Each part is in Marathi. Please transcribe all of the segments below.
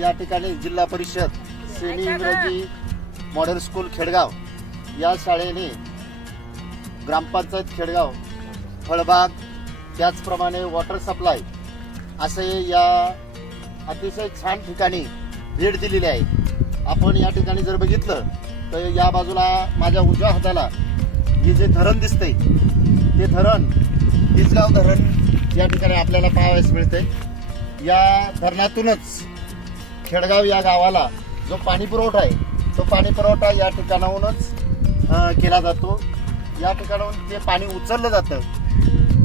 या ठिकाणी जिल्हा परिषद सेमी इंग्रजी मॉडेल स्कूल खेडगाव या शाळेने ग्रामपंचायत खेडगाव, फळबाग, त्याचप्रमाणे वॉटर सप्लाय असे या अतिशय छान ठिकाणी भेट दिलेली आहे। आपण या ठिकाणी जर बघितलं तर या बाजूला माझ्या उजव्या हाताला हे जे धरण दिसतंय ते धरण तिसगाव धरण या ठिकाणी आपल्याला पाहावयास मिळते। या धरणातूनच खेडगाव या गावाला जो पाणी पुरवठा आहे तो पाणी पुरवठा या ठिकाणाहूनच केला जातो। या ठिकाणाहून ते पाणी उचललं जातं।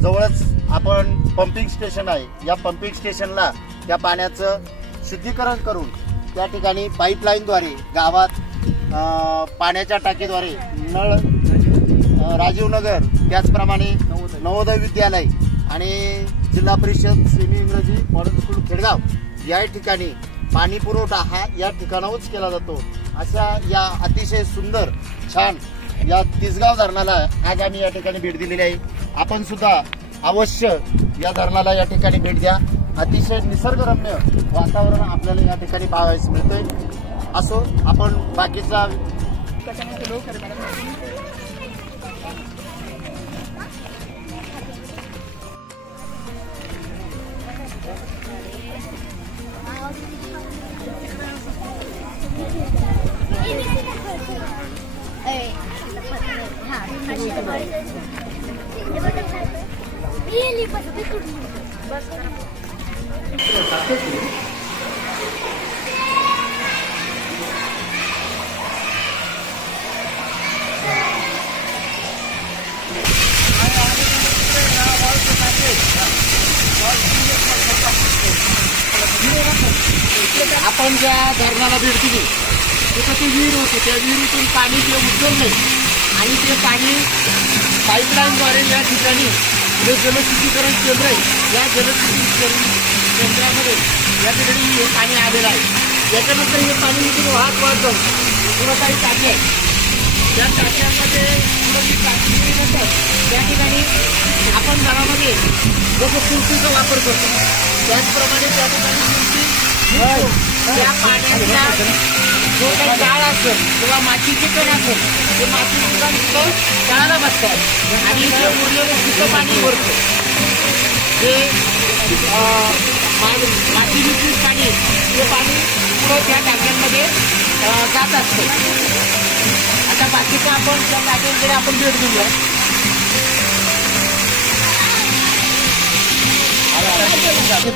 जवळच आपण पंपिंग स्टेशन आहे, या पंपिंग स्टेशनला त्या पाण्याचं शुद्धीकरण करून त्या ठिकाणी पाईपलाईनद्वारे गावात पाण्याच्या टाकीद्वारे नळ, राजीवनगर, त्याचप्रमाणे नवोदय विद्यालय आणि जिल्हा परिषद सेमी इंग्रजी मॉडेल स्कूल खेडगाव या ठिकाणी पाणी पुरवठा हा या ठिकाणाहूनच केला जातो। अशा या अतिशय सुंदर छान या तिसगाव धरणाला आज आम्ही या ठिकाणी भेट दिलेली आहे। आपण सुद्धा अवश्य या धरणाला या ठिकाणी भेट द्या। अतिशय निसर्गरम्य वातावरण आपल्याला या ठिकाणी पाहायला मिळतंय। असो आपण बाकीचा आपण ज्या धरणाला भेट दिली तिथं ती विहीर होती, त्या विहिरीतून पाणी जे उचलले आणि ते पाणी पाईपलाईनद्वारे या ठिकाणी जे जलशुद्धीकरण केंद्र आहे या जलशुद्धीकरण केंद्रामध्ये या ठिकाणी हे पाणी आलेलं आहे। याच्यानंतर हे पाणी इथून वाहत जाऊन पुढं काही टाकी आहे, त्या टाक्यांमध्ये टाकीनंतर त्या ठिकाणी आपण घरामध्ये जसं तुळशीचा वापर करतो त्याचप्रमाणे त्या ठिकाणी त्या पाण्याचा जो काही जाळ असेल किंवा मातीचे कण असेल ते मातीचे कण तिथं जाळायला बसतात आणि जे उरलेलं तिथं पाणी भरतं ते माती मिश्रित पाणी ते पाणी पुढं त्या टाक्यांमध्ये जात असतं। आता बाकीचं आपण त्या टाक्यांकडे आपण भेट देऊया।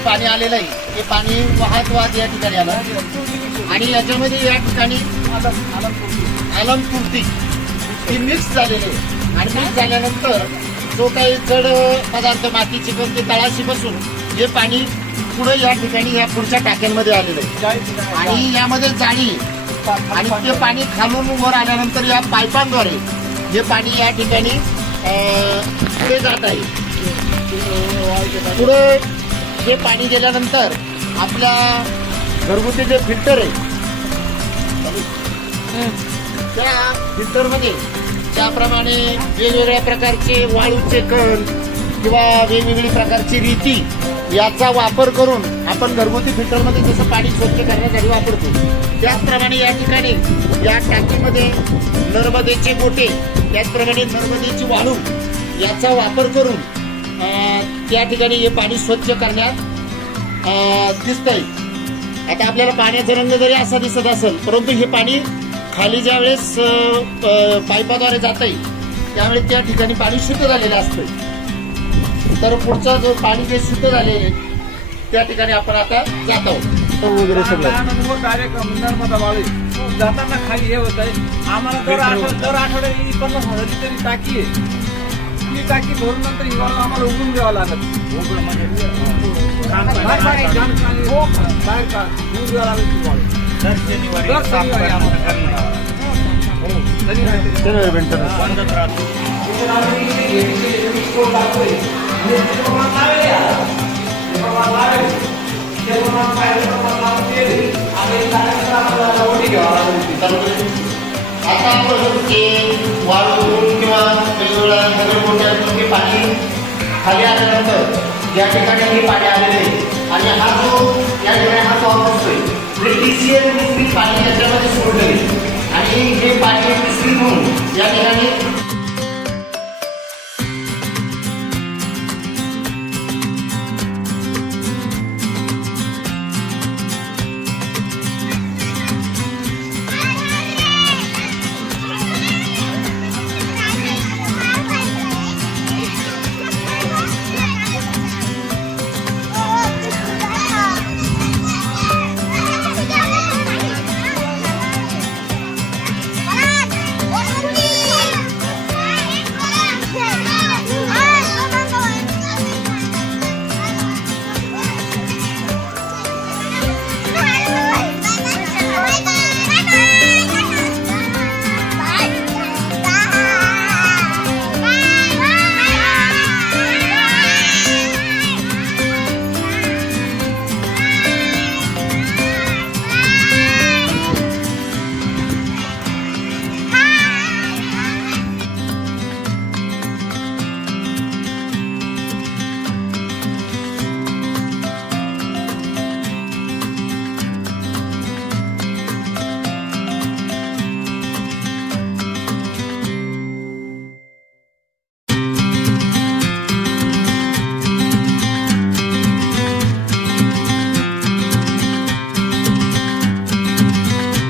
पाणी आलेलं आहे ते पाणी वाहत या ठिकाणी आलं आणि याच्यामध्ये या ठिकाणी आलमकुर्ती ती मिक्स झालेली आहे आणि मिक्स झाल्यानंतर जो काही जड पदार्थ मातीचे कण ते तळाशी बसून हे पाणी पुढे या ठिकाणी या पुढच्या टाक्यांमध्ये आलेलं आहे आणि यामध्ये जाळी आणि ते पाणी खालून वर आल्यानंतर या पाईपांद्वारे हे पाणी या ठिकाणी पुढे जात आहे। पुढे हे पाणी गेल्यानंतर आपल्या घरगुती जे फिल्टर आहे त्या फिल्टरमध्ये त्याप्रमाणे वेगवेगळ्या प्रकारचे वाळूचे कण किंवा वेगवेगळी प्रकारची रीती याचा वापर करून आपण घरगुती फिल्टरमध्ये जसं पाणी स्वच्छ करण्यासाठी वापरतो त्याचप्रमाणे या ठिकाणी या टाकीमध्ये नर्मदेचे गोटे त्याचप्रमाणे नर्मदेची वाळू याचा वापर करून त्या ठिकाणी हे पाणी स्वच्छ करण्यात दिसतंय। आता आपल्याला पाण्याचा रंग जरी असा दिसत असेल परंतु हे पाणी खाली ज्या वेळेस पाईपाद्वारे जात आहे त्यावेळेस त्या ठिकाणी पाणी शुद्ध झालेलं असतं। तर पुढचा जो पाणी जे शुद्ध झालेले त्या ठिकाणी आपण आता जात आहोत वगैरे सगळं कार्यक्रम नर्मदा वाळी जाताना खाली हे होत आहे। आम्हाला दर आठवड्याला 50,000 लिटरची टाकी आहे। ती टाकी भरून नंतर हिवाळा आम्हाला उघडून द्यावं लागत आता वाळू किंवा वेगवेगळ्या नगरकोट्यातून पाणी खाली आल्यानंतर या ठिकाणी हे पाणी आलेले आणि हा जो या ठिकाणी हा टॉप असतोय हे TCL मिश्रित पाणी याच्यामध्ये सोडलं गेलं आणि हे पाणी मिश्रित होऊन या ठिकाणी